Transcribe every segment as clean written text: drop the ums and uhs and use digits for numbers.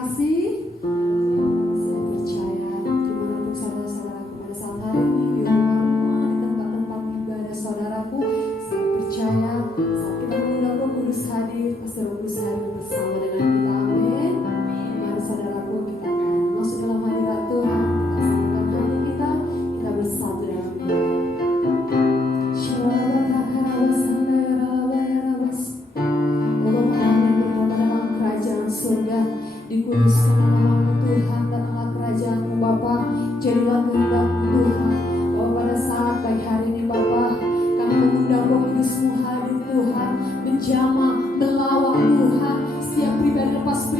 kasih. Saya percaya dimanapun saudara-saudaraku pada saat hari ini, di rumah-rumah, di tempat-tempat ibadah saudaraku, saya percaya saat kita mengundang Roh Kudus hadir, pasti Roh Kudus hadir bersama dengan kita. Amin. Mari saudaraku, kita akan masuk dalam hadirat Tuhan. Kita sambungkan hati kita bersatu dalam Dia. Surga, dikuduskan nama-Mu Tuhan, datanglah kerajaan-Mu Bapa, jadilah kehendak-Mu Tuhan. Bahwa pada saat baik hari ini Bapa, kami mengundang Roh Kudus-Mu hadir Tuhan, menjamah, melawat Tuhan, setiap pribadi lepas pribadi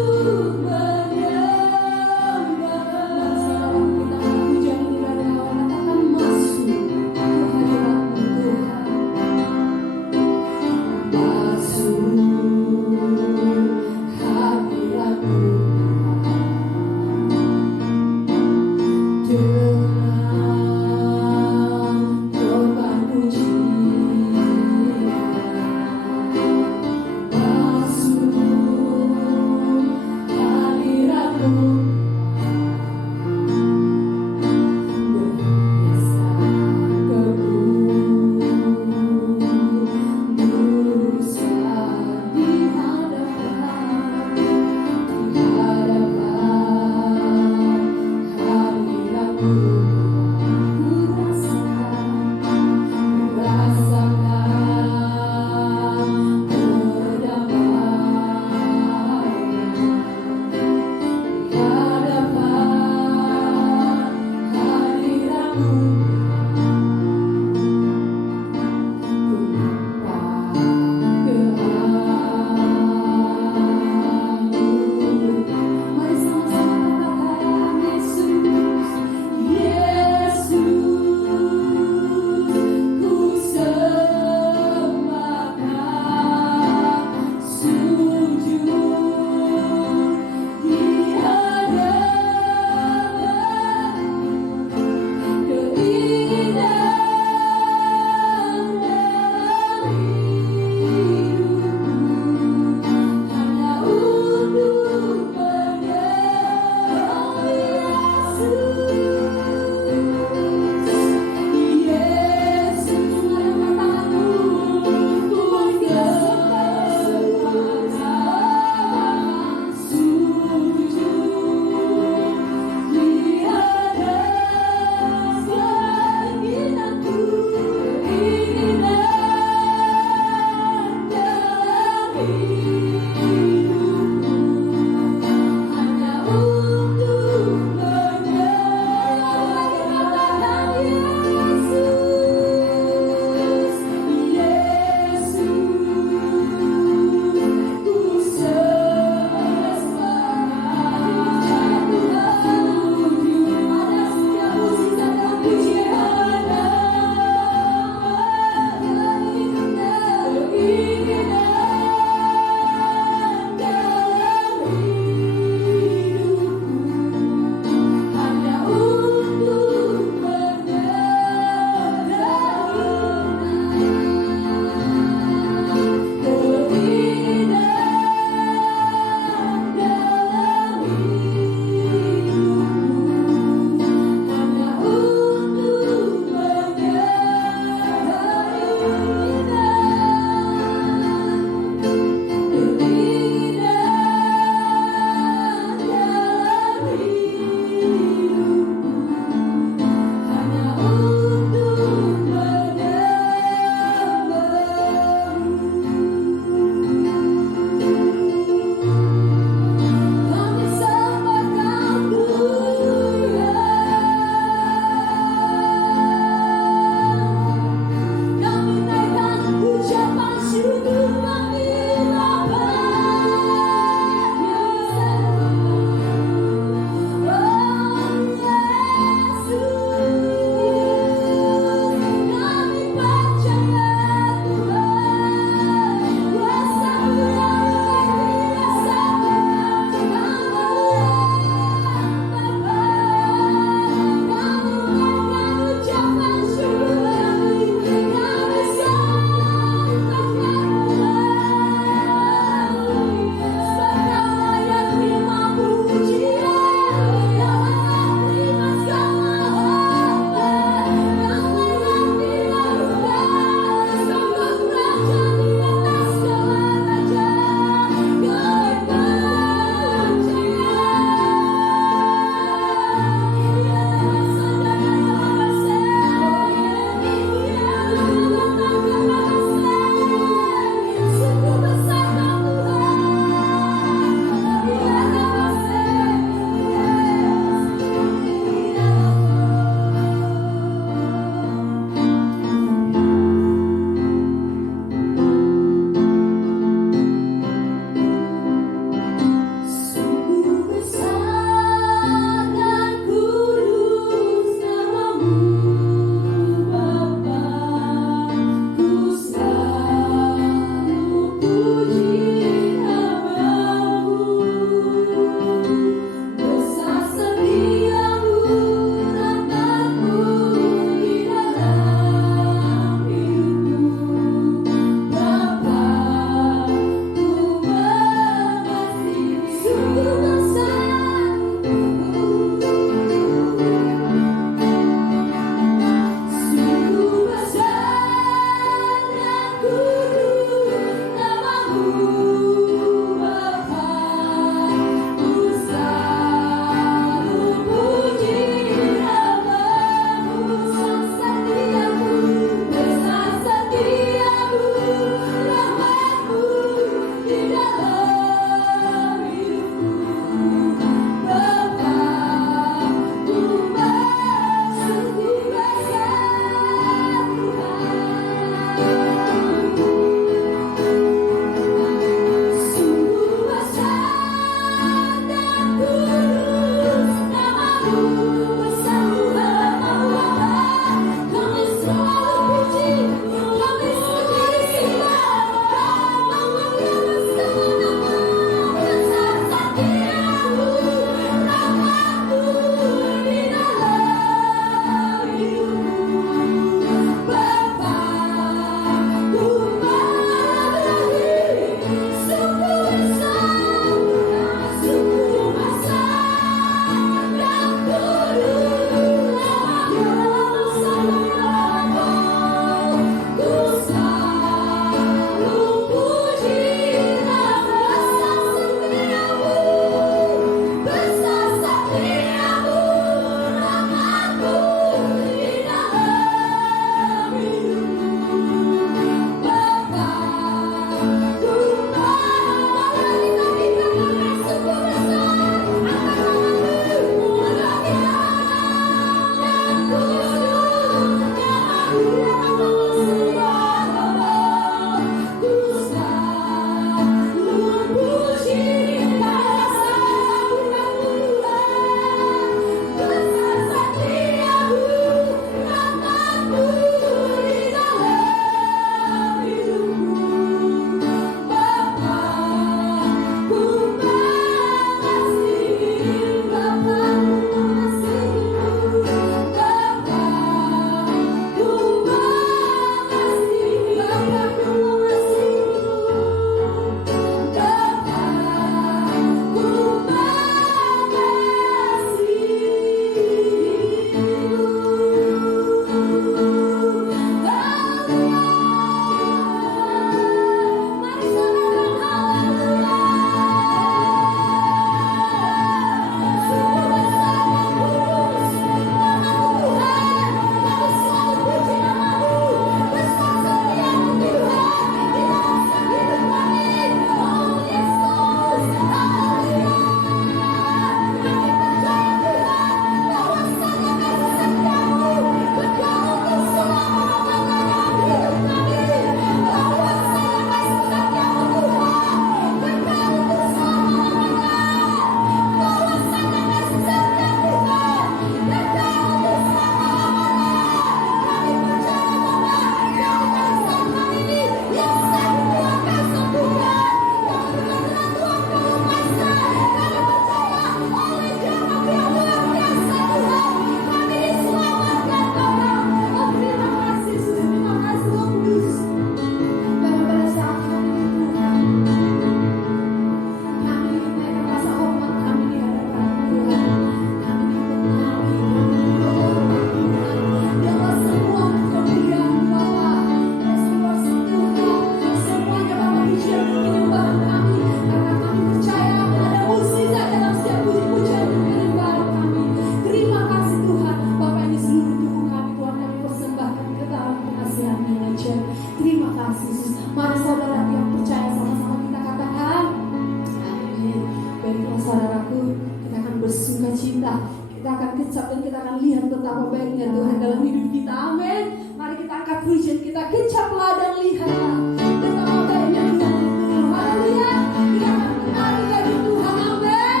bersukacita. Kita akan kecap dan kita akan lihat betapa baiknya Tuhan dalam hidup kita. Amin. Mari kita angkat pujian kita, kecaplah dan lihatlah betapa baiknya Tuhan itu. Haleluya. Kita akan menari bagi Tuhan. Amin.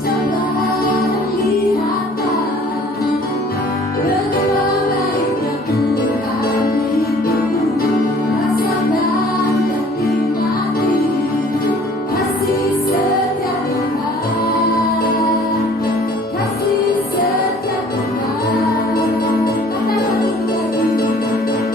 Kecaplah dan lihatlah betapa baiknya Tuhan itu. Rasakan dan nikmati kasih setia Tuhan, kasih setia Tuhan. Katakan itu lagi.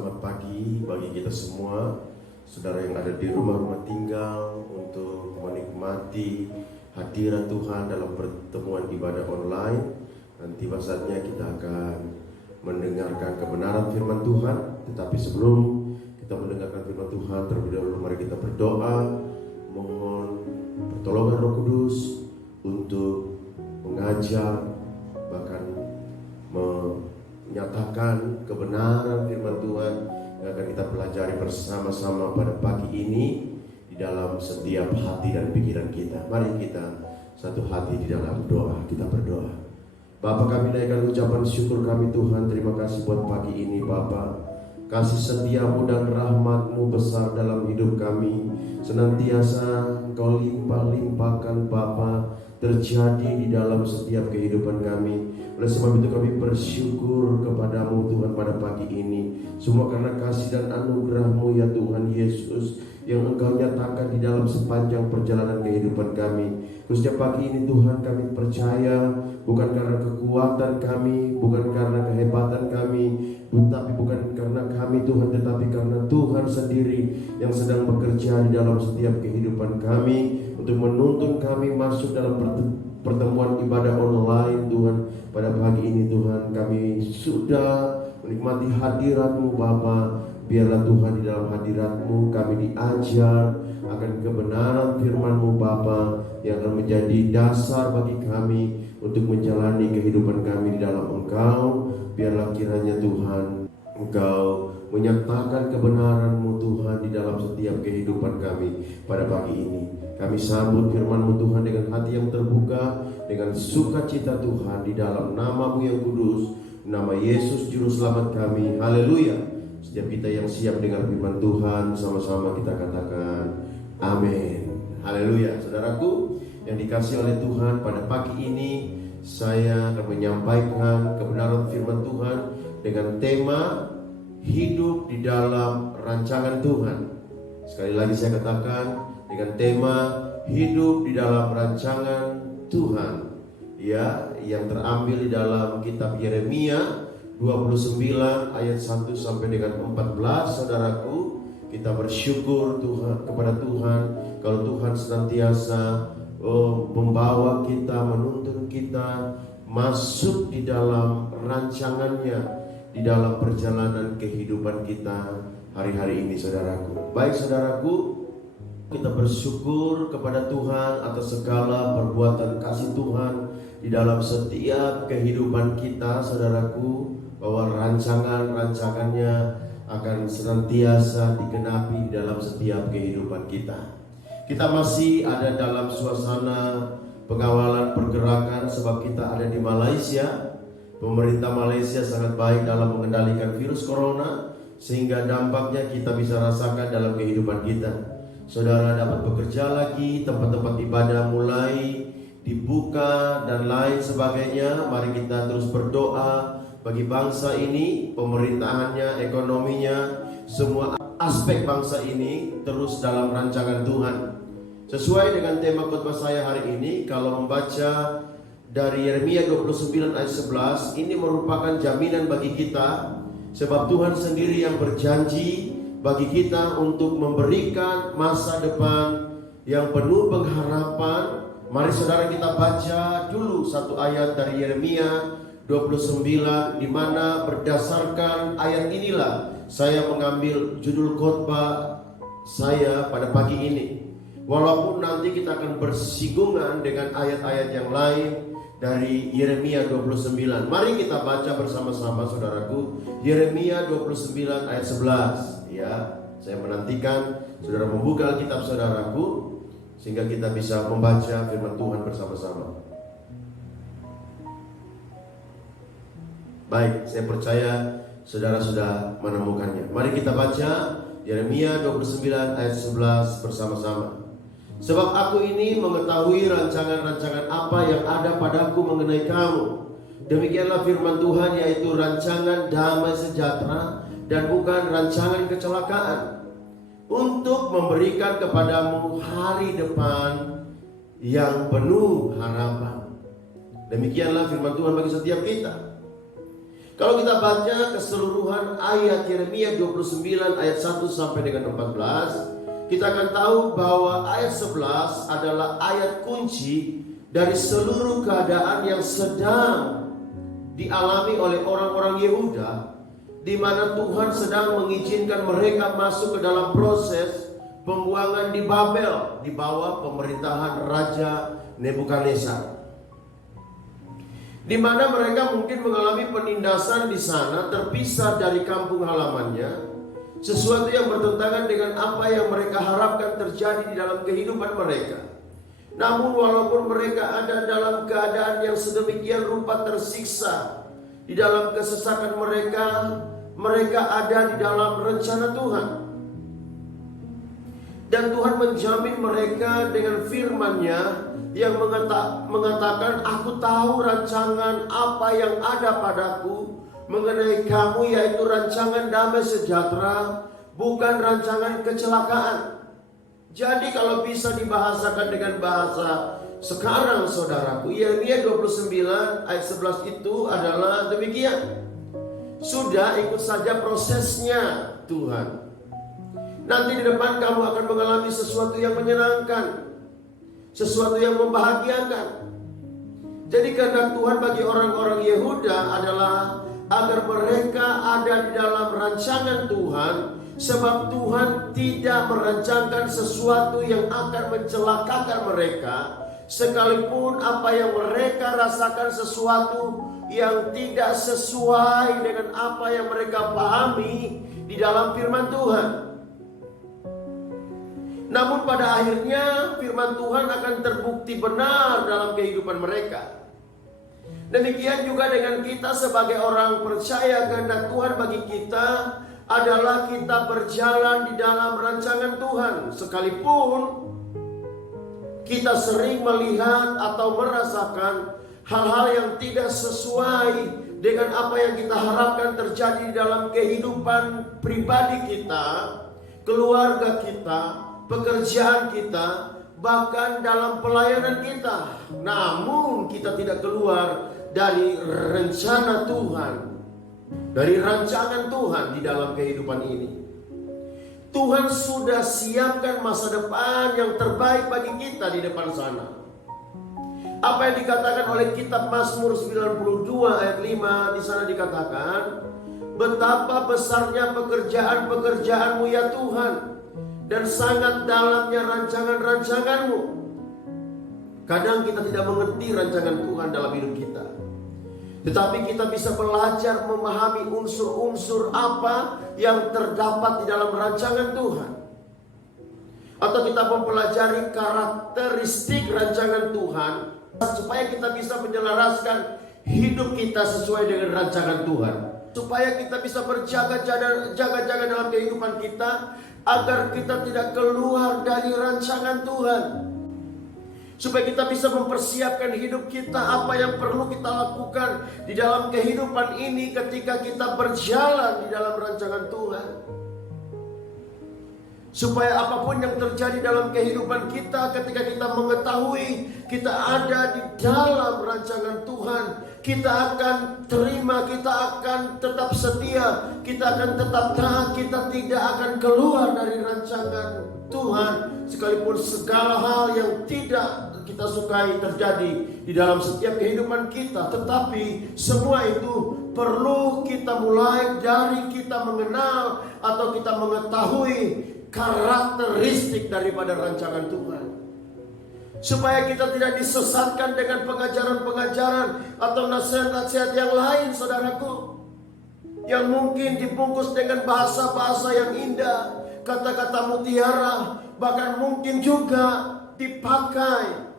Selamat pagi bagi kita semua, saudara yang ada di rumah-rumah tinggal, untuk menikmati hadirat Tuhan dalam pertemuan ibadah online. Dan tiba saatnya kita akan mendengarkan kebenaran firman Tuhan. Tetapi sebelum kita mendengarkan firman Tuhan, terlebih dahulu mari kita berdoa, mohon pertolongan Roh Kudus untuk mengajar, bahkan menyatakan kebenaran firman Tuhan yang akan kita pelajari bersama-sama pada pagi ini di dalam setiap hati dan pikiran kita. Mari kita satu hati di dalam doa. Kita berdoa. Bapa, kami naikkan ucapan syukur kami Tuhan. Terima kasih buat pagi ini Bapa. Kasih setiamu dan rahmatmu besar dalam hidup kami. Senantiasa Engkau limpah-limpahkan Bapa terjadi di dalam setiap kehidupan kami. Oleh sebab itu kami bersyukur kepadamu Tuhan pada pagi ini. Semua karena kasih dan anugerah-Mu ya Tuhan Yesus, yang Engkau nyatakan di dalam sepanjang perjalanan kehidupan kami. Khususnya pagi ini Tuhan, kami percaya bukan karena kekuatan kami, bukan karena kehebatan kami, tapi bukan karena kami Tuhan, tetapi karena Tuhan sendiri yang sedang bekerja di dalam setiap kehidupan kami untuk menuntun kami masuk dalam pertemuan ibadah online Tuhan. Pada pagi ini Tuhan, kami sudah menikmati hadirat-Mu Bapa. Biarlah Tuhan di dalam hadirat-Mu kami diajar akan kebenaran firman-Mu Bapa, yang akan menjadi dasar bagi kami untuk menjalani kehidupan kami di dalam Engkau. Biarlah kiranya Tuhan, Engkau menyatakan kebenaran-Mu Tuhan di dalam setiap kehidupan kami pada pagi ini. Kami sambut firman-Mu Tuhan dengan hati yang terbuka, dengan sukacita Tuhan, di dalam nama-Mu yang kudus, nama Yesus Juru Selamat kami. Haleluya. Setiap kita yang siap dengar firman Tuhan, sama-sama kita katakan amin. Haleluya. Saudaraku yang dikasihi oleh Tuhan, pada pagi ini saya akan menyampaikan kebenaran firman Tuhan dengan tema hidup di dalam rancangan Tuhan. Sekali lagi saya katakan, dengan tema hidup di dalam rancangan Tuhan, ya, yang terambil di dalam kitab Yeremia 29 ayat 1 sampai dengan 14. Saudaraku, kita bersyukur Tuhan kepada Tuhan kalau Tuhan senantiasa membawa kita, menuntun kita masuk di dalam rancangannya di dalam perjalanan kehidupan kita hari-hari ini. Saudaraku, baik saudaraku, kita bersyukur kepada Tuhan atas segala perbuatan kasih Tuhan di dalam setiap kehidupan kita, saudaraku, bahwa rancangan-rancangannya akan senantiasa digenapi di dalam setiap kehidupan kita. Kita masih ada dalam suasana pengawalan pergerakan sebab kita ada di Malaysia. Pemerintah Malaysia sangat baik dalam mengendalikan virus corona, sehingga dampaknya kita bisa rasakan dalam kehidupan kita. Saudara dapat bekerja lagi, tempat-tempat ibadah mulai dibuka dan lain sebagainya. Mari kita terus berdoa bagi bangsa ini, pemerintahannya, ekonominya, semua aspek bangsa ini terus dalam rancangan Tuhan. Sesuai dengan tema khotbah saya hari ini, kalau membaca dari Yeremia 29 ayat 11, ini merupakan jaminan bagi kita, sebab Tuhan sendiri yang berjanji bagi kita untuk memberikan masa depan yang penuh pengharapan. Mari saudara kita baca dulu satu ayat dari Yeremia 29, di mana berdasarkan ayat inilah saya mengambil judul khotbah saya pada pagi ini. Walaupun nanti kita akan bersinggungan dengan ayat-ayat yang lain dari Yeremia 29. Mari kita baca bersama-sama saudaraku, Yeremia 29 ayat 11. Ya, saya menantikan saudara membuka Alkitab saudaraku, sehingga kita bisa membaca firman Tuhan bersama-sama. Baik, saya percaya saudara sudah menemukannya. Mari kita baca Yeremia 29 ayat 11 bersama-sama. Sebab aku ini mengetahui rancangan-rancangan apa yang ada padaku mengenai kamu. Demikianlah firman Tuhan, yaitu rancangan damai sejahtera dan bukan rancangan kecelakaan, untuk memberikan kepadamu hari depan yang penuh harapan. Demikianlah firman Tuhan bagi setiap kita. Kalau kita baca keseluruhan ayat Yeremia 29 ayat 1 sampai dengan 14, kita akan tahu bahwa ayat 11 adalah ayat kunci dari seluruh keadaan yang sedang dialami oleh orang-orang Yehuda, di mana Tuhan sedang mengizinkan mereka masuk ke dalam proses pembuangan di Babel di bawah pemerintahan Raja Nebukadnezar, di mana mereka mungkin mengalami penindasan di sana, terpisah dari kampung halamannya, sesuatu yang bertentangan dengan apa yang mereka harapkan terjadi di dalam kehidupan mereka. Namun walaupun mereka ada dalam keadaan yang sedemikian rupa tersiksa di dalam kesesakan mereka, mereka ada di dalam rencana Tuhan. Dan Tuhan menjamin mereka dengan firman-Nya yang mengatakan, aku tahu rancangan apa yang ada padaku mengenai kamu, yaitu rancangan damai sejahtera, bukan rancangan kecelakaan. Jadi kalau bisa dibahasakan dengan bahasa sekarang, saudaraku, Yeremia 29 ayat 11 itu adalah demikian. Sudah, ikut saja prosesnya Tuhan. Nanti di depan kamu akan mengalami sesuatu yang menyenangkan, sesuatu yang membahagiakan. Jadi kehendak Tuhan bagi orang-orang Yehuda adalah agar mereka ada di dalam rancangan Tuhan, sebab Tuhan tidak merancangkan sesuatu yang akan mencelakakan mereka, sekalipun apa yang mereka rasakan sesuatu yang tidak sesuai dengan apa yang mereka pahami di dalam firman Tuhan. Namun pada akhirnya firman Tuhan akan terbukti benar dalam kehidupan mereka. Demikian juga dengan kita sebagai orang percaya, kehendak Tuhan bagi kita adalah kita berjalan di dalam rancangan Tuhan, sekalipun kita sering melihat atau merasakan hal-hal yang tidak sesuai dengan apa yang kita harapkan terjadi dalam kehidupan pribadi kita, keluarga kita, pekerjaan kita, bahkan dalam pelayanan kita. Namun kita tidak keluar dari rencana Tuhan, dari rancangan Tuhan di dalam kehidupan ini. Tuhan sudah siapkan masa depan yang terbaik bagi kita di depan sana. Apa yang dikatakan oleh kitab Mazmur 92 ayat 5, di sana dikatakan, betapa besarnya pekerjaan-pekerjaan-Mu ya Tuhan, dan sangat dalamnya rancangan-rancangan-Mu. Kadang kita tidak mengerti rancangan Tuhan dalam hidup kita, tetapi kita bisa belajar memahami unsur-unsur apa yang terdapat di dalam rancangan Tuhan. Atau kita mempelajari karakteristik rancangan Tuhan, supaya kita bisa menyelaraskan hidup kita sesuai dengan rancangan Tuhan. Supaya kita bisa berjaga-jaga dalam kehidupan kita, agar kita tidak keluar dari rancangan Tuhan. Supaya kita bisa mempersiapkan hidup kita, apa yang perlu kita lakukan di dalam kehidupan ini ketika kita berjalan di dalam rancangan Tuhan. Supaya apapun yang terjadi dalam kehidupan kita, ketika kita mengetahui kita ada di dalam rancangan Tuhan, kita akan terima, kita akan tetap setia, kita akan tetap taat, kita tidak akan keluar dari rancangan Tuhan, sekalipun segala hal yang tidak kita sukai terjadi di dalam setiap kehidupan kita. Tetapi semua itu perlu kita mulai dari kita mengenal atau kita mengetahui karakteristik daripada rancangan Tuhan, supaya kita tidak disesatkan dengan pengajaran-pengajaran atau nasihat-nasihat yang lain, saudaraku, yang mungkin dibungkus dengan bahasa-bahasa yang indah, kata-kata mutiara, bahkan mungkin juga dipakai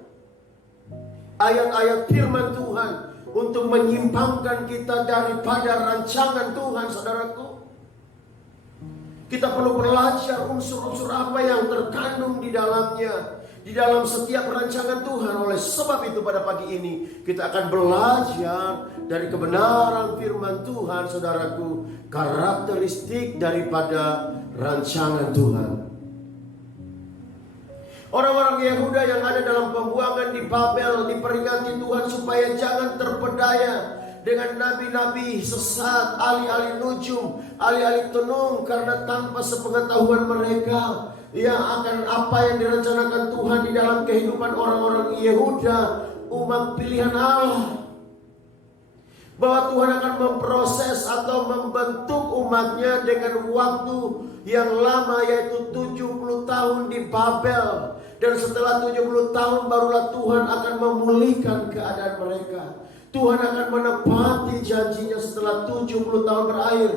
ayat-ayat firman Tuhan untuk menyimpangkan kita daripada rancangan Tuhan, saudaraku. Kita perlu belajar unsur-unsur apa yang terkandung di dalamnya, di dalam setiap rancangan Tuhan. Oleh sebab itu pada pagi ini kita akan belajar dari kebenaran firman Tuhan, saudaraku, karakteristik daripada rancangan Tuhan. Orang-orang Yehuda yang ada dalam pembuangan di Babel diperingati Tuhan supaya jangan terpedaya dengan nabi-nabi sesat, ahli-ahli nujum, ahli-ahli tenung, karena tanpa sepengetahuan mereka yang akan apa yang direncanakan Tuhan di dalam kehidupan orang-orang Yehuda, umat pilihan Allah, bahwa Tuhan akan memproses atau membentuk umatnya dengan waktu yang lama, yaitu 70 tahun di Babel. Dan setelah 70 tahun barulah Tuhan akan memulihkan keadaan mereka. Tuhan akan menepati janjinya setelah 70 tahun berakhir.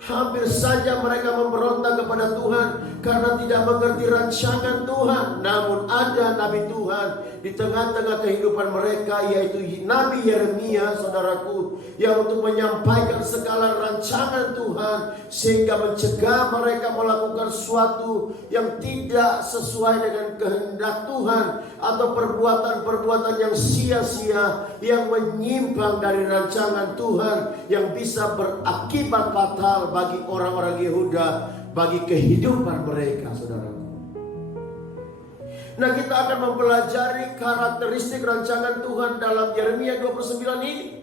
Hampir saja mereka memberontak kepada Tuhan karena tidak mengerti rancangan Tuhan. Namun ada nabi Tuhan di tengah-tengah kehidupan mereka, yaitu Nabi Yeremia, saudaraku, yang untuk menyampaikan segala rancangan Tuhan, sehingga mencegah mereka melakukan sesuatu yang tidak sesuai dengan kehendak Tuhan, atau perbuatan-perbuatan yang sia-sia, yang menyimpang dari rancangan Tuhan, yang bisa berakibat fatal bagi orang-orang Yehuda, bagi kehidupan mereka, saudaraku. Nah, kita akan mempelajari karakteristik rancangan Tuhan dalam Yeremia 29 ini.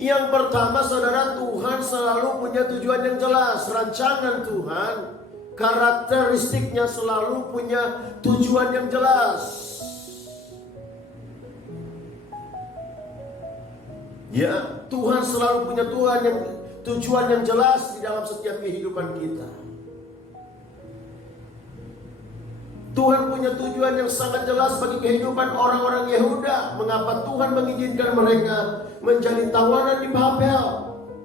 Yang pertama, saudara, Tuhan selalu punya tujuan yang jelas. Rancangan Tuhan, karakteristiknya selalu punya tujuan yang jelas. Ya, Tuhan selalu punya tujuan yang jelas di dalam setiap kehidupan kita. Tuhan punya tujuan yang sangat jelas bagi kehidupan orang-orang Yehuda. Mengapa Tuhan mengizinkan mereka menjadi tawanan di Babel?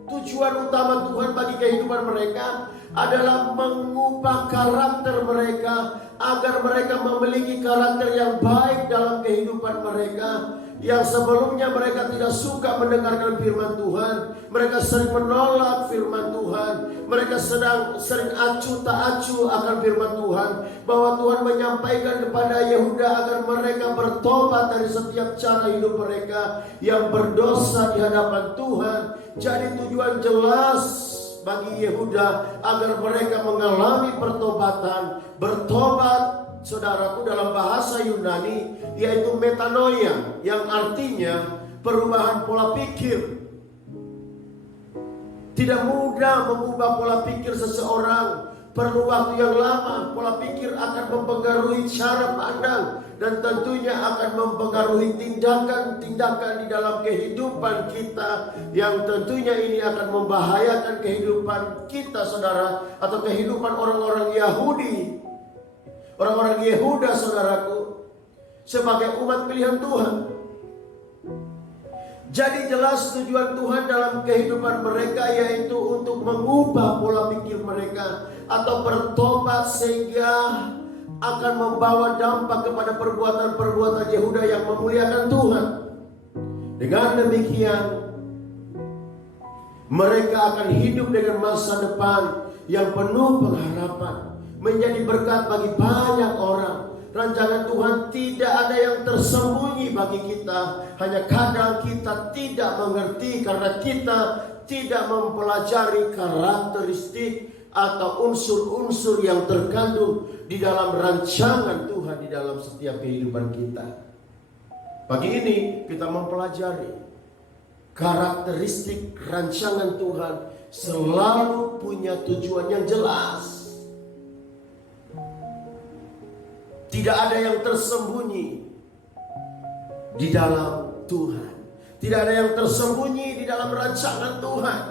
Tujuan utama Tuhan bagi kehidupan mereka adalah mengubah karakter mereka, agar mereka memiliki karakter yang baik dalam kehidupan mereka. Yang sebelumnya mereka tidak suka mendengarkan firman Tuhan, mereka sering menolak firman Tuhan, mereka sering acuh tak acuh akan firman Tuhan, bahwa Tuhan menyampaikan kepada Yehuda agar mereka bertobat dari setiap cara hidup mereka yang berdosa di hadapan Tuhan. Jadi tujuan jelas bagi Yehuda agar mereka mengalami pertobatan. Bertobat, saudaraku, dalam bahasa Yunani yaitu metanoia, yang artinya perubahan pola pikir. Tidak mudah mengubah pola pikir seseorang, perlu waktu yang lama. Pola pikir akan mempengaruhi cara pandang, dan tentunya akan mempengaruhi tindakan-tindakan di dalam kehidupan kita, yang tentunya ini akan membahayakan kehidupan kita, saudara, atau kehidupan orang-orang Yahudi, orang-orang Yehuda, saudaraku, sebagai umat pilihan Tuhan. Jadi jelas tujuan Tuhan dalam kehidupan mereka yaitu untuk mengubah pola pikir mereka atau bertobat, sehingga akan membawa dampak kepada perbuatan-perbuatan Yehuda yang memuliakan Tuhan. Dengan demikian, mereka akan hidup dengan masa depan yang penuh pengharapan, menjadi berkat bagi banyak orang. Rancangan Tuhan tidak ada yang tersembunyi bagi kita. Hanya kadang kita tidak mengerti karena kita tidak mempelajari karakteristik atau unsur-unsur yang terkandung di dalam rancangan Tuhan di dalam setiap kehidupan kita. Pagi ini kita mempelajari karakteristik rancangan Tuhan selalu punya tujuan yang jelas. Tidak ada yang tersembunyi di dalam Tuhan. Tidak ada yang tersembunyi di dalam rancangan Tuhan.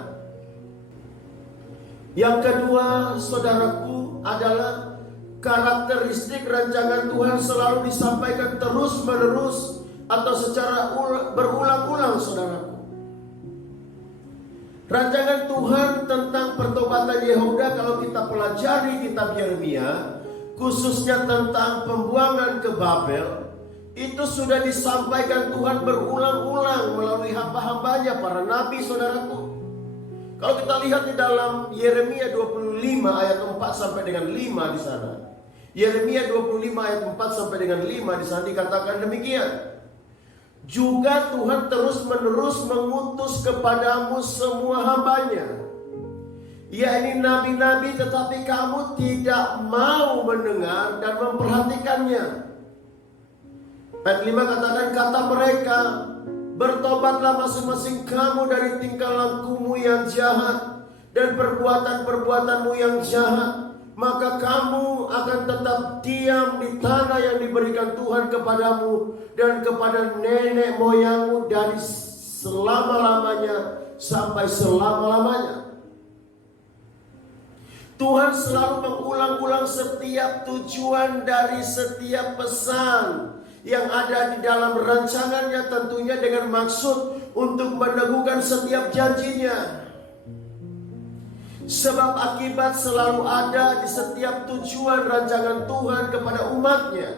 Yang kedua, saudaraku, adalah karakteristik rancangan Tuhan selalu disampaikan terus-menerus atau secara berulang-ulang, saudaraku. Rancangan Tuhan tentang pertobatan Yehuda, kalau kita pelajari kitab Yeremia, khususnya tentang pembuangan ke Babel, itu sudah disampaikan Tuhan berulang-ulang melalui hamba-hambanya, para nabi, saudaraku. Kalau kita lihat di dalam Yeremia 25 ayat 4 sampai dengan 5 di sana. Yeremia 25 ayat 4 sampai dengan 5 di sana dikatakan demikian. Juga Tuhan terus-menerus mengutus kepadamu semua hambanya, yakni nabi-nabi, tetapi kamu tidak mau mendengar dan memperhatikannya. Ayat 5 katakan, kata mereka, Bertobatlah masing-masing kamu dari tingkah lakumu yang jahat dan perbuatan-perbuatanmu yang jahat, maka kamu akan tetap diam di tanah yang diberikan Tuhan kepadamu dan kepada nenek moyangmu dari selama-lamanya sampai selama-lamanya. Tuhan selalu mengulang-ulang setiap tujuan dari setiap pesan yang ada di dalam rancangannya, tentunya dengan maksud untuk meneguhkan setiap janjinya. Sebab akibat selalu ada di setiap tujuan rancangan Tuhan kepada umatnya.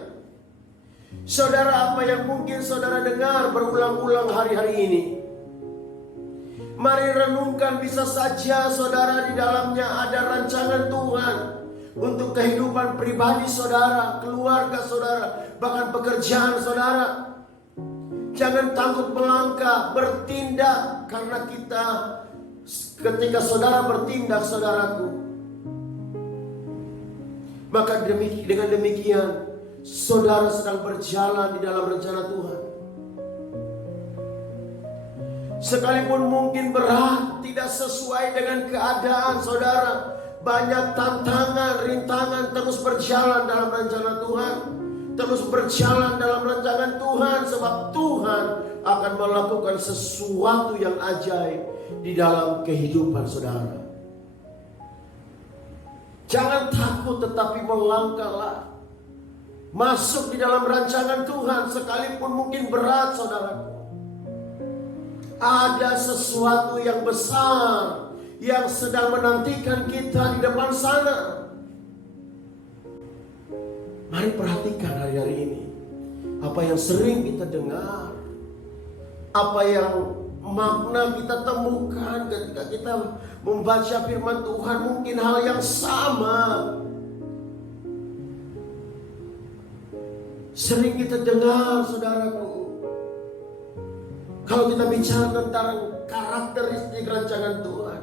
Saudara, apa yang mungkin saudara dengar berulang-ulang hari-hari ini, mari renungkan, bisa saja saudara di dalamnya ada rancangan Tuhan untuk kehidupan pribadi saudara, keluarga saudara, bahkan pekerjaan saudara. Jangan takut melangkah, bertindak, karena ketika saudara bertindak, saudaraku, maka dengan demikian saudara sedang berjalan di dalam rencana Tuhan. Sekalipun mungkin berat, tidak sesuai dengan keadaan saudara, banyak tantangan, rintangan, terus berjalan dalam rencana Tuhan, terus berjalan dalam rancangan Tuhan, sebab Tuhan akan melakukan sesuatu yang ajaib di dalam kehidupan saudara. Jangan takut, tetapi melangkahlah, masuk di dalam rancangan Tuhan, sekalipun mungkin berat saudara. Ada sesuatu yang besar yang sedang menantikan kita di depan sana. Mari perhatikan hari-hari ini, apa yang sering kita dengar, apa yang makna kita temukan ketika kita membaca firman Tuhan, mungkin hal yang sama. Sering kita dengar, saudaraku. Kalau kita bicara tentang karakteristik rancangan Tuhan,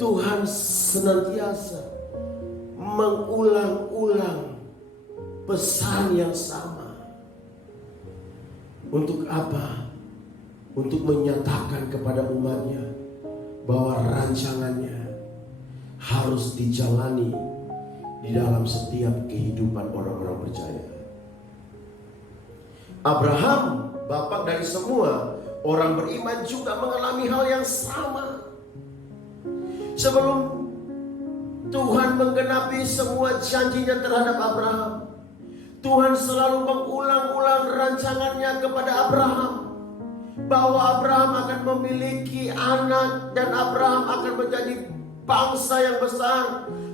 Tuhan senantiasa mengulang-ulang pesan yang sama. Untuk apa? Untuk menyatakan kepada umatnya bahwa rancangannya harus dijalani di dalam setiap kehidupan orang-orang percaya. Abraham, bapak dari semua orang beriman, juga mengalami hal yang sama. Sebelum Tuhan menggenapi semua janjinya terhadap Abraham, Tuhan selalu mengulang-ulang rancangannya kepada Abraham, bahwa Abraham akan memiliki anak dan Abraham akan menjadi bangsa yang besar.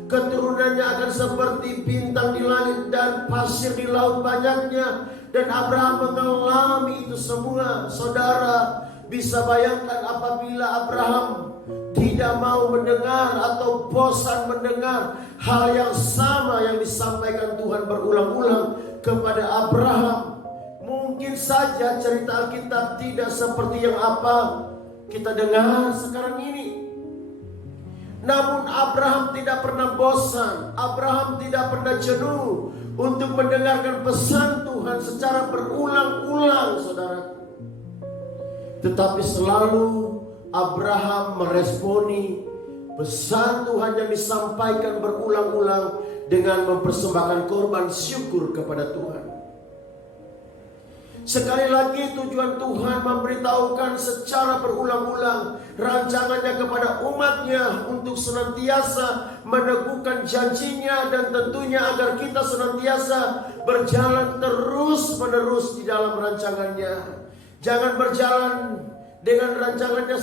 Keturunannya akan seperti bintang di langit dan pasir di laut banyaknya. Dan Abraham mengalami itu semua. Saudara bisa bayangkan apabila Abraham tidak mau mendengar atau bosan mendengar hal yang sama yang disampaikan Tuhan berulang-ulang kepada Abraham. Mungkin saja cerita Alkitab tidak seperti yang apa kita dengar sekarang ini. Namun Abraham tidak pernah bosan, Abraham tidak pernah jenuh untuk mendengarkan pesan Tuhan secara berulang-ulang, saudara. Tetapi selalu Abraham meresponi pesan Tuhan yang disampaikan berulang-ulang dengan mempersembahkan korban syukur kepada Tuhan. Sekali lagi tujuan Tuhan memberitahukan secara berulang-ulang rancangannya kepada umatnya untuk senantiasa meneguhkan janjinya, dan tentunya agar kita senantiasa berjalan terus-menerus di dalam rancangannya. Jangan berjalan dengan rancangannya,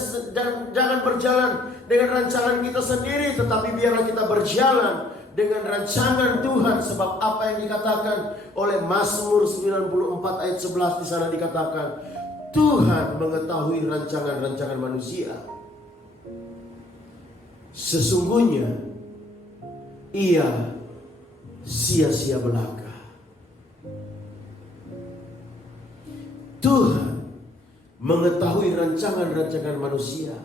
jangan berjalan dengan rancangan kita sendiri, tetapi biarlah kita berjalan dengan rancangan Tuhan. Sebab apa yang dikatakan oleh Mazmur 94 ayat 11 di sana dikatakan, Tuhan mengetahui rancangan-rancangan manusia, sesungguhnya ia sia-sia belaka. Tuhan mengetahui rancangan-rancangan manusia,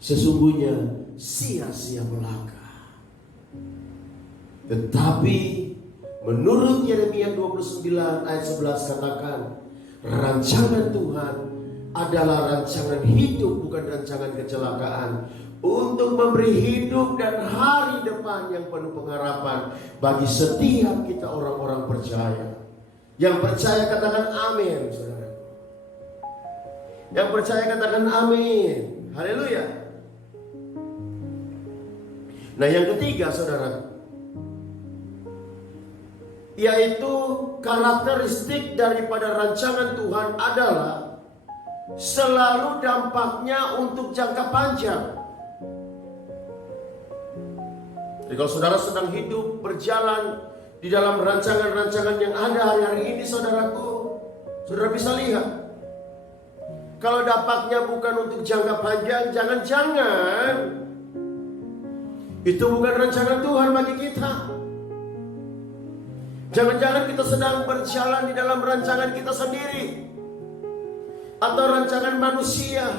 sesungguhnya sia-sia belaka. Tetapi menurut Yeremia 29 ayat 11 katakan, rancangan Tuhan adalah rancangan hidup, bukan rancangan kecelakaan. Untuk memberi hidup dan hari depan yang penuh pengharapan bagi setiap kita orang-orang percaya. Yang percaya katakan amin, saudara. Yang percaya katakan amin. Haleluya. Nah, yang ketiga, saudara, yaitu karakteristik daripada rancangan Tuhan adalah selalu dampaknya untuk jangka panjang. Jadi kalau saudara sedang hidup berjalan di dalam rancangan-rancangan yang ada hari-hari ini, saudaraku, saudara bisa lihat, kalau dampaknya bukan untuk jangka panjang, jangan-jangan itu bukan rancangan Tuhan bagi kita. Jangan-jangan kita sedang berjalan di dalam rancangan kita sendiri, atau rancangan manusia,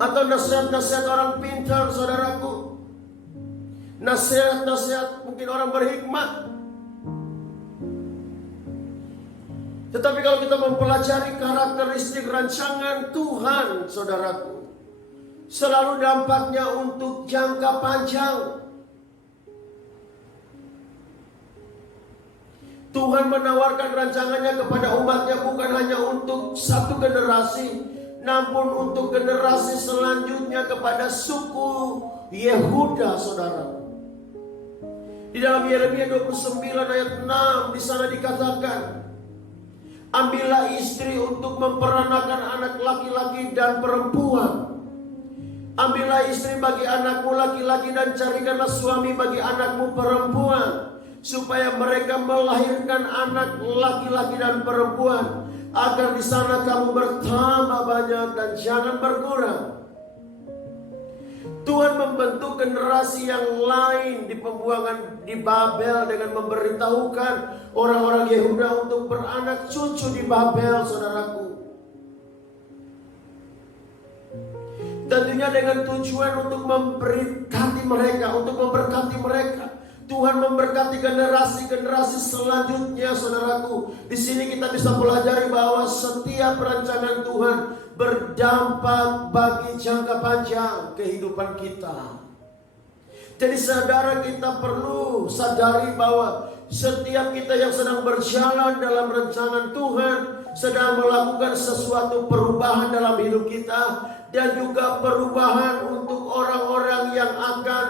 atau nasihat-nasihat orang pintar, saudaraku. Nasihat-nasihat mungkin orang berhikmat. Tetapi kalau kita mempelajari karakteristik rancangan Tuhan, saudaraku, selalu dampaknya untuk jangka panjang. Tuhan menawarkan rancangannya kepada umatnya bukan hanya untuk satu generasi, namun untuk generasi selanjutnya kepada suku Yehuda, saudara. Di dalam Yeremia 29 ayat 6 di sana dikatakan, ambillah istri untuk memperanakan anak laki-laki dan perempuan. Ambillah istri bagi anakmu laki-laki dan carikanlah suami bagi anakmu perempuan, supaya mereka melahirkan anak laki-laki dan perempuan, agar di sana kamu bertambah banyak dan jangan berkurang. Tuhan membentuk generasi yang lain di pembuangan di Babel dengan memberitahukan orang-orang Yehuda untuk beranak cucu di Babel, saudaraku. Tentunya dengan tujuan untuk memberkati mereka, Tuhan memberkati generasi-generasi selanjutnya, saudaraku. Di sini kita bisa pelajari bahwa setiap rancangan Tuhan berdampak bagi jangka panjang kehidupan kita. Jadi saudara, kita perlu sadari bahwa setiap kita yang sedang berjalan dalam rancangan Tuhan sedang melakukan sesuatu perubahan dalam hidup kita, dan juga perubahan untuk orang-orang yang akan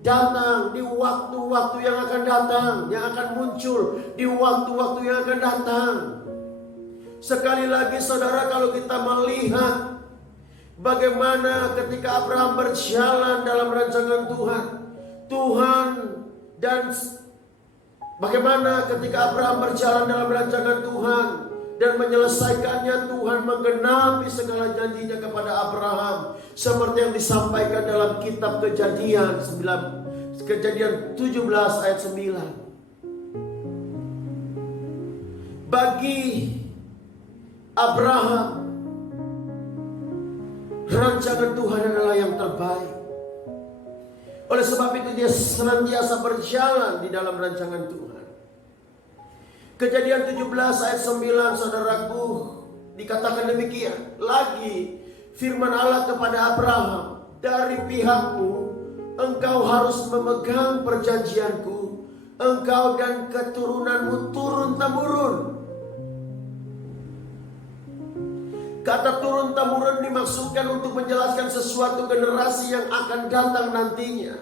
datang di waktu-waktu yang akan datang, yang akan muncul di waktu-waktu yang akan datang. Sekali lagi saudara, kalau kita melihat bagaimana ketika Abraham berjalan dalam rancangan Tuhan, dan bagaimana ketika Abraham berjalan dalam rancangan Tuhan dan menyelesaikannya, Tuhan menggenapi segala janjinya kepada Abraham, seperti yang disampaikan dalam kitab Kejadian 17 ayat 9. Bagi Abraham, rancangan Tuhan adalah yang terbaik. Oleh sebab itu dia senantiasa berjalan di dalam rancangan Tuhan. Kejadian 17 ayat 9, saudaraku, dikatakan demikian. Lagi firman Allah kepada Abraham, dari pihakmu engkau harus memegang perjanjianku, engkau dan keturunanmu turun-temurun. Kata turun-temurun dimaksudkan untuk menjelaskan sesuatu generasi yang akan datang nantinya,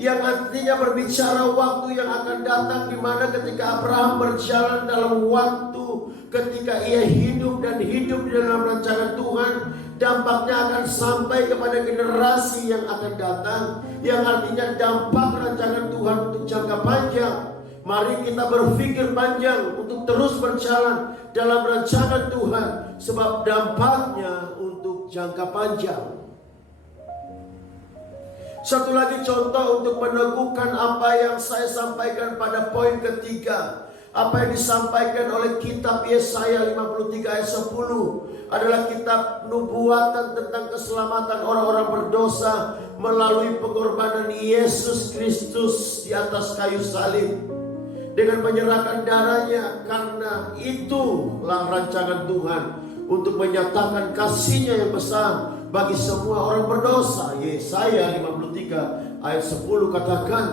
yang artinya berbicara waktu yang akan datang, di mana ketika Abraham berjalan dalam waktu, ketika ia hidup dan hidup di dalam rancangan Tuhan, dampaknya akan sampai kepada generasi yang akan datang, yang artinya dampak rancangan Tuhan untuk jangka panjang. Mari kita berpikir panjang untuk terus berjalan dalam rancangan Tuhan, sebab dampaknya untuk jangka panjang. Satu lagi contoh untuk meneguhkan apa yang saya sampaikan pada poin ketiga, apa yang disampaikan oleh kitab Yesaya 53 ayat 10 adalah kitab nubuatan tentang keselamatan orang-orang berdosa melalui pengorbanan Yesus Kristus di atas kayu salib. dengan menyerahkan darahnya, karena itulah rancangan Tuhan untuk menyatakan kasih-Nya yang besar bagi semua orang berdosa. Yesaya 53 ayat 10 katakan,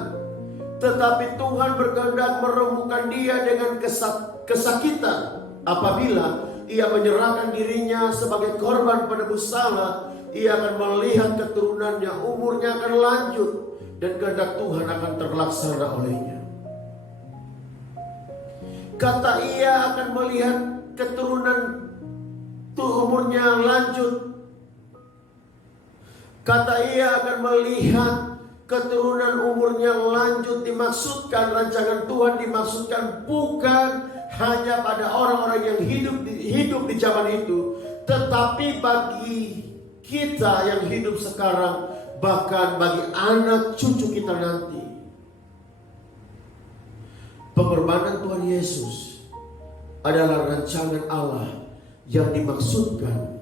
tetapi Tuhan berkehendak merembukan dia dengan kesakitan. Apabila ia menyerahkan dirinya sebagai korban penebus salah, ia akan melihat keturunannya, umurnya akan lanjut, dan kehendak Tuhan akan terlaksana olehnya. Kata ia akan melihat keturunan umurnya lanjut. Kata ia akan melihat keturunan umurnya lanjut, dimaksudkan rancangan Tuhan dimaksudkan bukan hanya pada orang-orang yang hidup di zaman itu, tetapi bagi kita yang hidup sekarang, bahkan bagi anak cucu kita nanti. Pengorbanan Tuhan Yesus adalah rancangan Allah yang dimaksudkan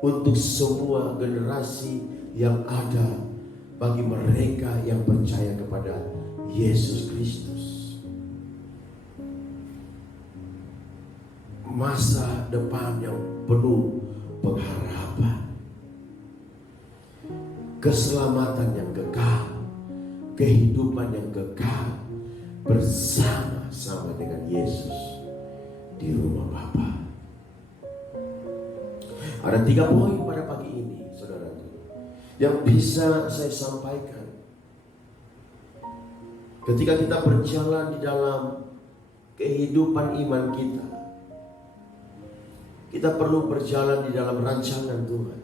untuk semua generasi yang ada, bagi mereka yang percaya kepada Yesus Kristus. Masa depan yang penuh pengharapan, keselamatan yang kekal, kehidupan yang kekal bersama-sama dengan Yesus di rumah Bapa. Ada 3 poin pada pagi ini, saudaraku, yang bisa saya sampaikan. Ketika kita berjalan di dalam kehidupan iman kita, kita perlu berjalan di dalam rancangan Tuhan.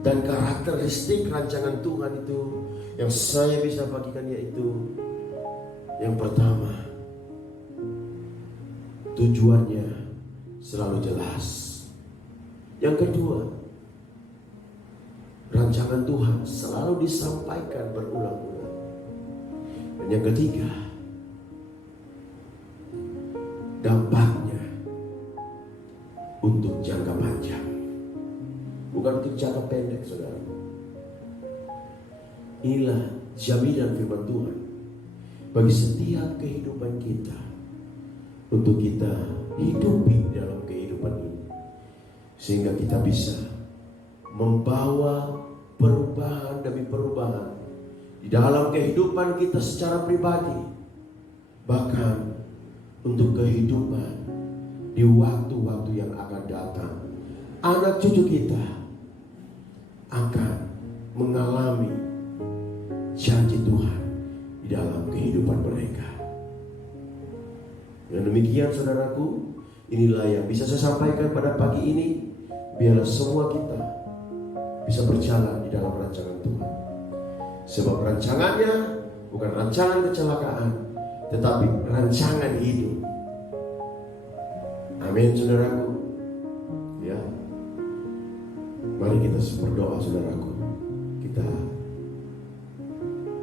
Dan karakteristik rancangan Tuhan itu yang saya bisa bagikan, yaitu yang pertama, tujuannya selalu jelas. Yang kedua, rancangan Tuhan selalu disampaikan berulang-ulang. Dan yang ketiga, dampaknya untuk jangka panjang, bukan untuk jangka pendek, saudara. Inilah jaminan firman Tuhan bagi setiap kehidupan kita, untuk kita hidupi dalam kehidupan ini, sehingga kita bisa membawa perubahan demi perubahan di dalam kehidupan kita secara pribadi, bahkan untuk kehidupan di waktu-waktu yang akan datang. Anak cucu kita akan mengalami janji Tuhan di dalam kehidupan mereka. Dan demikian, saudaraku, inilah yang bisa saya sampaikan pada pagi ini. Biarlah semua kita bisa berjalan di dalam rancangan Tuhan, sebab rancangannya bukan rancangan kecelakaan, tetapi rancangan hidup. Amin, saudaraku. Ya, mari kita berdoa, saudaraku. Kita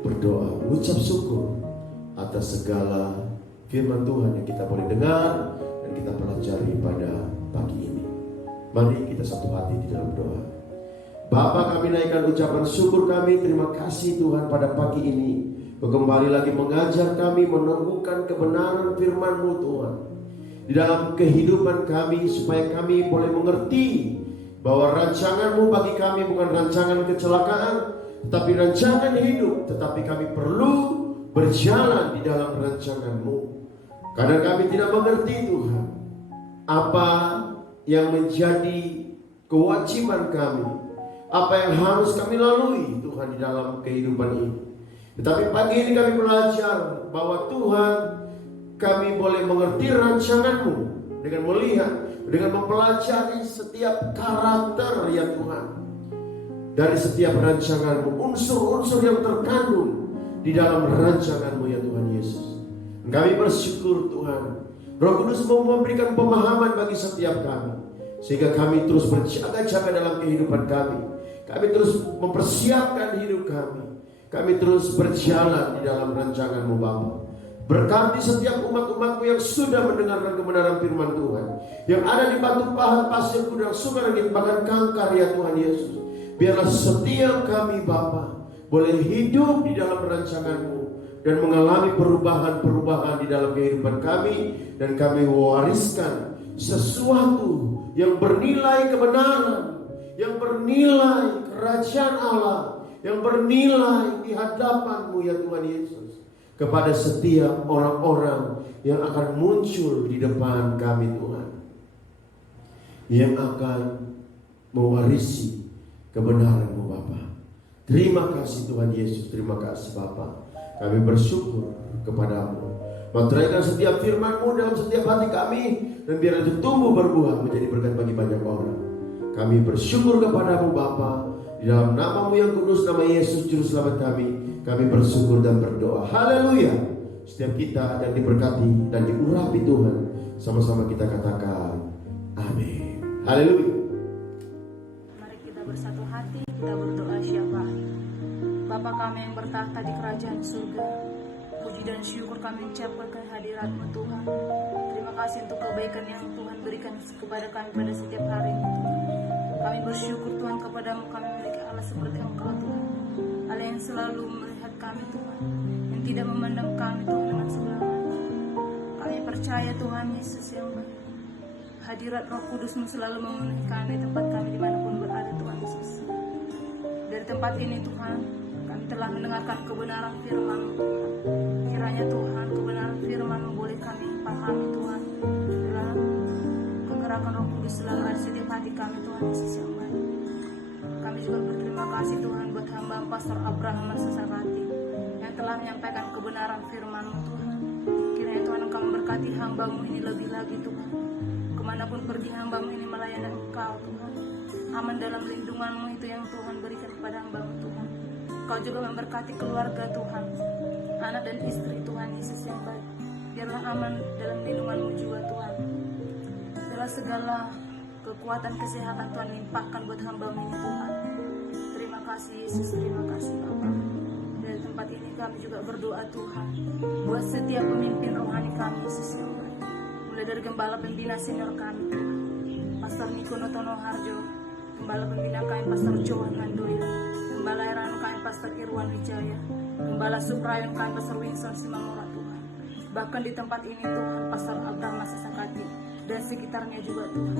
berdoa, ucap syukur atas segala firman Tuhan yang kita boleh dengar dan kita pelajari pada pagi ini. Mari kita satu hati di dalam doa. Bapa, kami naikkan ucapan syukur kami. Terima kasih Tuhan pada pagi ini. Kau kembali lagi mengajar kami, menemukan kebenaran firman-Mu Tuhan di dalam kehidupan kami, supaya kami boleh mengerti bahwa rancangan-Mu bagi kami bukan rancangan kecelakaan, tetapi rancangan hidup. Tetapi kami perlu berjalan di dalam rancangan-Mu, karena kami tidak mengerti Tuhan apa yang menjadi kewajiban kami, apa yang harus kami lalui Tuhan di dalam kehidupan ini. Tetapi pagi ini kami belajar bahwa Tuhan, kami boleh mengerti rancangan-Mu dengan melihat, dengan mempelajari setiap karakter ya Tuhan. Dari setiap rancangan-Mu, unsur-unsur yang terkandung di dalam rancangan-Mu ya Tuhan Yesus. Kami bersyukur Tuhan, Roh Kudus memberikan pemahaman bagi setiap kami, sehingga kami terus berjaga-jaga dalam kehidupan kami. Kami terus mempersiapkan hidup kami. Kami terus berjalan di dalam rancangan-Mu Bapa. Berkati setiap umat-umat-Mu yang sudah mendengarkan kebenaran firman Tuhan, yang ada di batu pahat, pasir, gudang, sungai, langit, bahkan Kangkar ya Tuhan Yesus. Biarlah setiap kami Bapa boleh hidup di dalam rancangan-Mu dan mengalami perubahan-perubahan di dalam kehidupan kami, dan kami wariskan sesuatu yang bernilai kebenaran, yang bernilai kerajaan Allah, yang bernilai di hadapan-Mu ya Tuhan Yesus, kepada setiap orang-orang yang akan muncul di depan kami Tuhan, yang akan mewarisi kebenaran-Mu Bapa. Terima kasih Tuhan Yesus, terima kasih Bapa. Kami bersyukur kepada-Mu. Meteraikan setiap firman-Mu dalam setiap hati kami, dan biar itu tumbuh berbuah menjadi berkat bagi banyak orang. Kami bersyukur kepada-Mu Bapa. Di dalam nama-Mu yang kudus, nama Yesus Juru Selamat kami bersyukur dan berdoa. Haleluya. Setiap kita yang diberkati dan diurapi Tuhan, sama-sama kita katakan amin. Haleluya. Mari kita bersatu hati, kita berdoa siapa. Bapa kami yang bertahta di kerajaan surga, puji dan syukur kami ucapkan kehadirat-Mu Tuhan. Terima kasih untuk kebaikan yang Tuhan berikan kepada kami pada setiap hari ini Tuhan. Kami bersyukur Tuhan kepada-Mu, kami memiliki Allah seperti Engkau Tuhan, Allah yang selalu melihat kami Tuhan, yang tidak memandang kami Tuhan dengan sebelah mata. Kami percaya Tuhan Yesus yang baik, hadirat Roh Kudus-Mu selalu memenuhi kami tempat kami dimanapun berada Tuhan Yesus. Dari tempat ini Tuhan, kami telah mendengarkan kebenaran firman-Mu Tuhan. Kiranya Tuhan, kebenaran firman-Mu boleh kami pahami Tuhan. Dalam kegerakan Roh Kudus selalu ada setiap hati kami Tuhan Yesus yang baik. Kami juga berterima kasih Tuhan buat hamba Pastor Abraham Marsasakati yang telah menyampaikan kebenaran firman-Mu Tuhan. Kiranya Tuhan Engkau memberkati hamba-Mu ini lebih lagi Tuhan. Kemanapun pergi hamba-Mu ini melayani Engkau Tuhan. Aman dalam lindungan-Mu itu yang Tuhan berikan kepada hamba-Mu Tuhan. Kau juga memberkati keluarga Tuhan, anak dan istri Tuhan Yesus yang baik. Biarlah aman dalam lindungan-Mu juga Tuhan. Biarlah segala kekuatan kesehatan Tuhan limpahkan buat hamba-Mu ini Tuhan. Terima kasih Yesus, terima kasih Bapa. Dari tempat ini kami juga berdoa Tuhan buat setiap pemimpin rohani kami Yesus yang baik. Mulai dari gembala pembina senior kami Tuhan, Pastor Niko Notono Harjo, gembala pembina kami Pastor Johan Handoyo, gembala Heran kami Pastor Irwan Wijaya, gembala Suprayon kami Pastor Winston Simamora Tuhan. Bahkan di tempat ini Tuhan, Pastor Abraham Marsasakati dan sekitarnya juga Tuhan.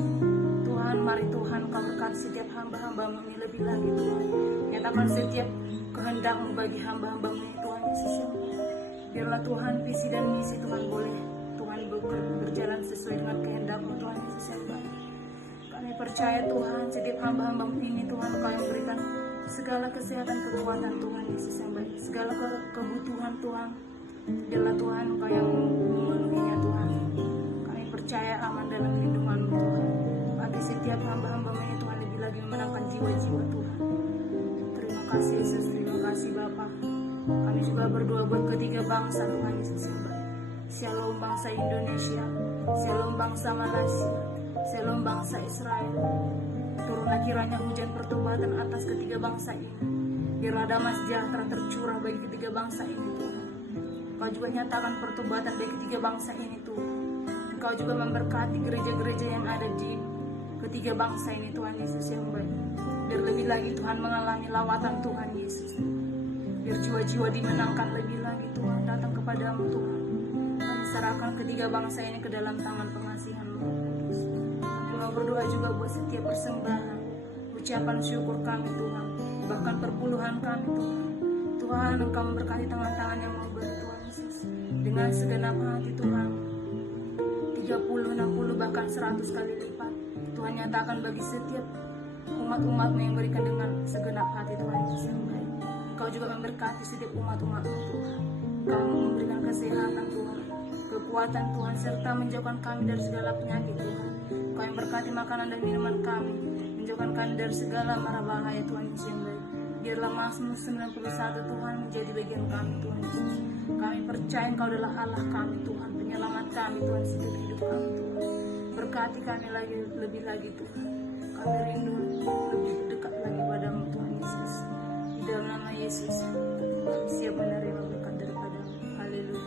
Tuhan, mari Tuhan Kau berkati setiap hamba-hamba-Mu ini lebih lagi Tuhan. Nyatakan setiap kehendak-Mu bagi hamba-hamba-Mu ini Tuhan Yesus yang baik. Biarlah Tuhan visi dan misi Tuhan boleh Tuhan berjalan sesuai dengan kehendak-Mu Tuhan Yesus yang baik. Kami percaya Tuhan, setiap hamba-hamba-Mu ini Tuhan Kau yang berikan segala kesehatan, kekuatan Tuhan Yesus yang baik, segala kebutuhan Tuhan. Biarlah Tuhan Kau yang memenuhinya Tuhan. Kami percaya aman dalam lindungan-Mu Tuhan. Bagi setiap hamba-hamba-Mu ini Tuhan lebih lagi memenangkan jiwa-jiwa Tuhan. Terima kasih Yesus, terima kasih Bapa. Kami juga berdoa buat ketiga bangsa Tuhan Yesus yang baik. Shalom bangsa Indonesia, Shalom bangsa Malaysia, Shalom bangsa Israel. Turunlah kiranya hujan pertobatan atas ketiga bangsa ini. Biarlah damai sejahtera tercurah bagi ketiga bangsa ini Tuhan. Kau juga nyatakan pertobatan bagi ketiga bangsa ini Tuhan. Engkau juga memberkati gereja-gereja yang ada di ketiga bangsa ini Tuhan Yesus yang baik. Biar lebih lagi Tuhan mengalami lawatan Tuhan Yesus. Biar jiwa-jiwa dimenangkan lebih lagi Tuhan datang kepadamu Tuhan. Kami serahkan ketiga bangsa ini ke dalam tangan pengasihan-Mu Roh Kudus. Kami mau berdoa juga buat setiap persembahan, ucapan syukur kami Tuhan, bahkan perpuluhan kami Tuhan. Tuhan Engkau memberkati tangan-tangan yang mau beri Tuhan Yesus. Dengan segenap hati Tuhan, 30, 60 bahkan 100 kali lipat Tuhan nyatakan bagi setiap umat-umat-Mu yang berikan dengan segenap hati Tuhan Yesus yang baik. Kau juga memberkati setiap umat-umat-Mu Tuhan. Kau memberikan kesehatan Tuhan, kekuatan Tuhan, serta menjauhkan kami dari segala penyakit Tuhan. Kau yang berkati makanan dan minuman kami, menjauhkan kami dari segala mara bahaya Tuhan Yesus yang baik. Biarlah Mazmur 91 Tuhan menjadi bagian kami Tuhan Yesus. Kami percaya Engkau adalah Allah kami Tuhan, penyelamat kami Tuhan, setiap hidup kami Tuhan. Berkati kami lagi, lebih lagi Tuhan. Kami rindu lebih dekat lagi padamu Tuhan Yesus. Di dalam nama Yesus, kami siap menerima berkat daripada-Mu. Haleluya.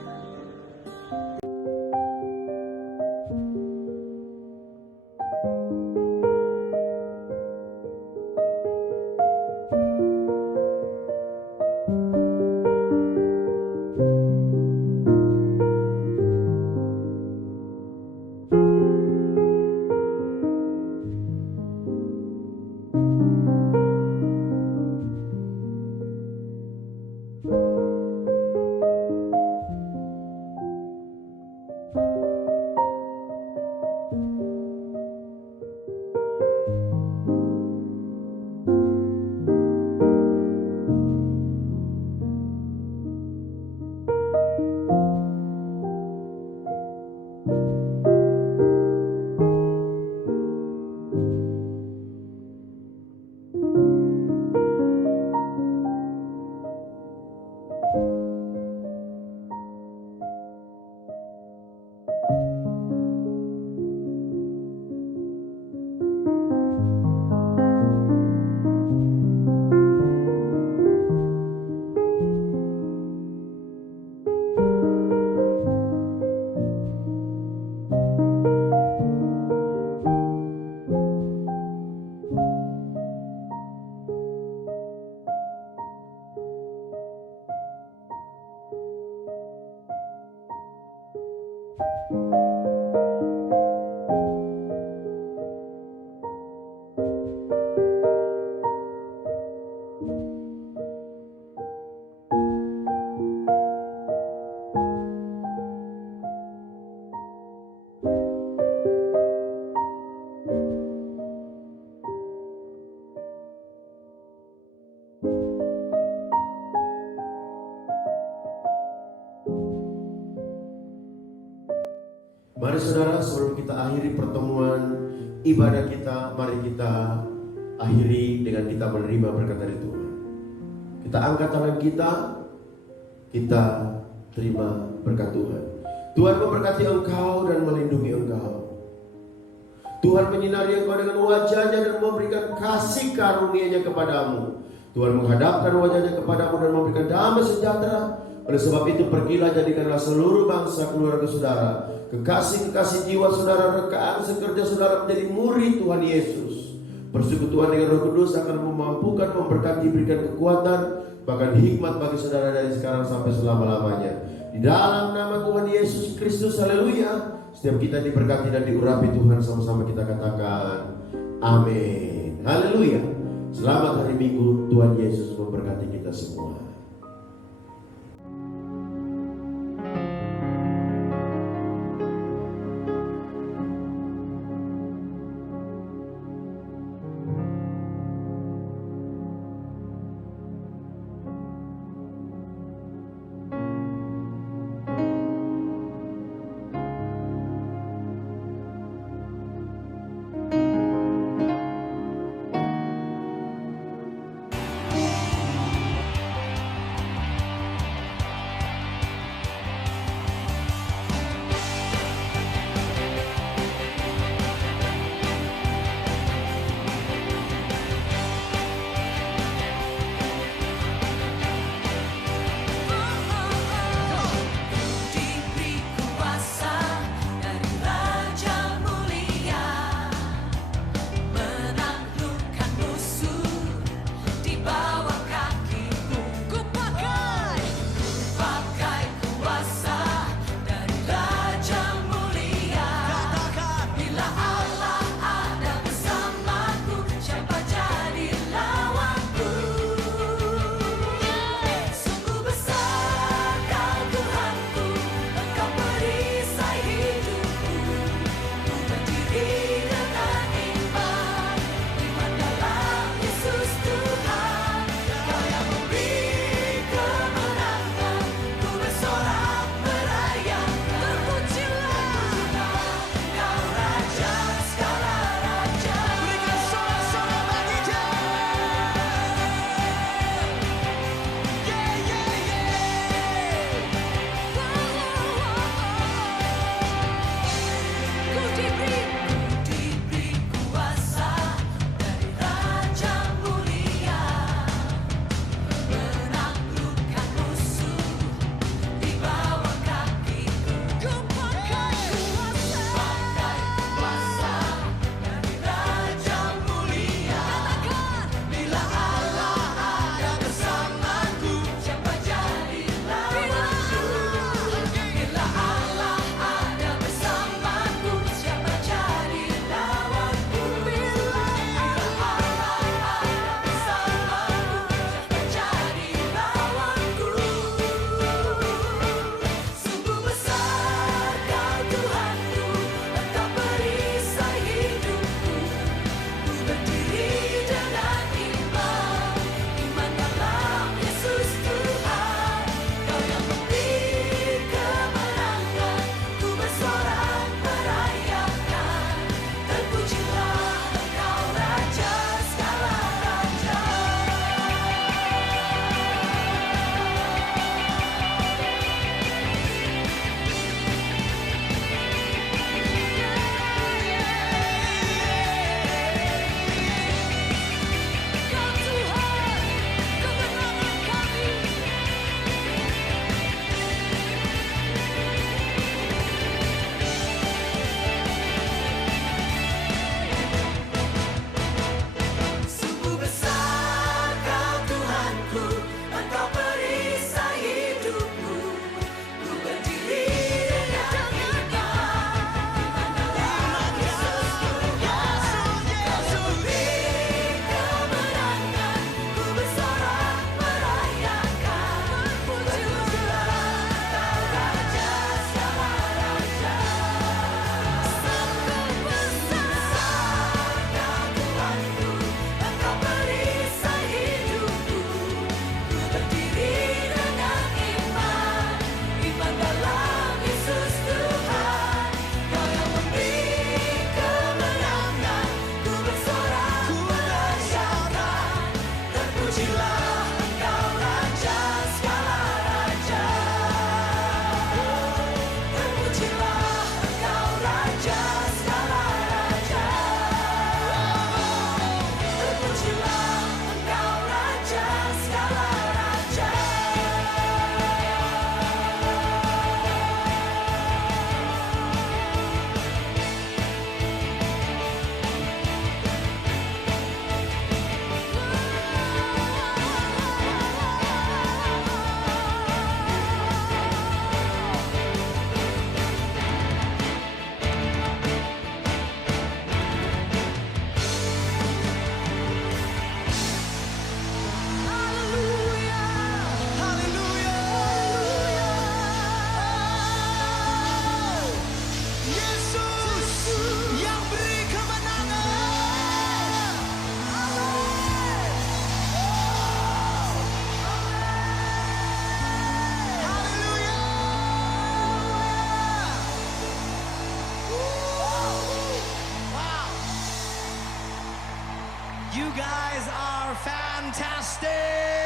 saudara, sebelum kita akhiri pertemuan ibadah kita, mari kita akhiri dengan kita menerima berkat dari Tuhan. Kita angkat tangan kita terima berkat Tuhan. Tuhan memberkati engkau dan melindungi engkau. Tuhan menyinari engkau dengan wajahnya dan memberikan kasih karunia-Nya kepadamu. Tuhan menghadapkan wajahnya kepadamu dan memberikan damai sejahtera. Oleh sebab itu pergilah, jadikanlah seluruh bangsa keluarga saudara, kekasih-kekasih jiwa saudara, rekan sekerja saudara menjadi murid Tuhan Yesus. Persekutuan dengan Roh Kudus akan memampukan, memberkati, berikan kekuatan, bahkan hikmat bagi saudara dari sekarang sampai selama-lamanya. Di dalam nama Tuhan Yesus Kristus, haleluya. Setiap kita diberkati dan diurapi Tuhan, sama-sama kita katakan amin. Haleluya. Selamat hari Minggu, Tuhan Yesus memberkati kita semua. fantastic.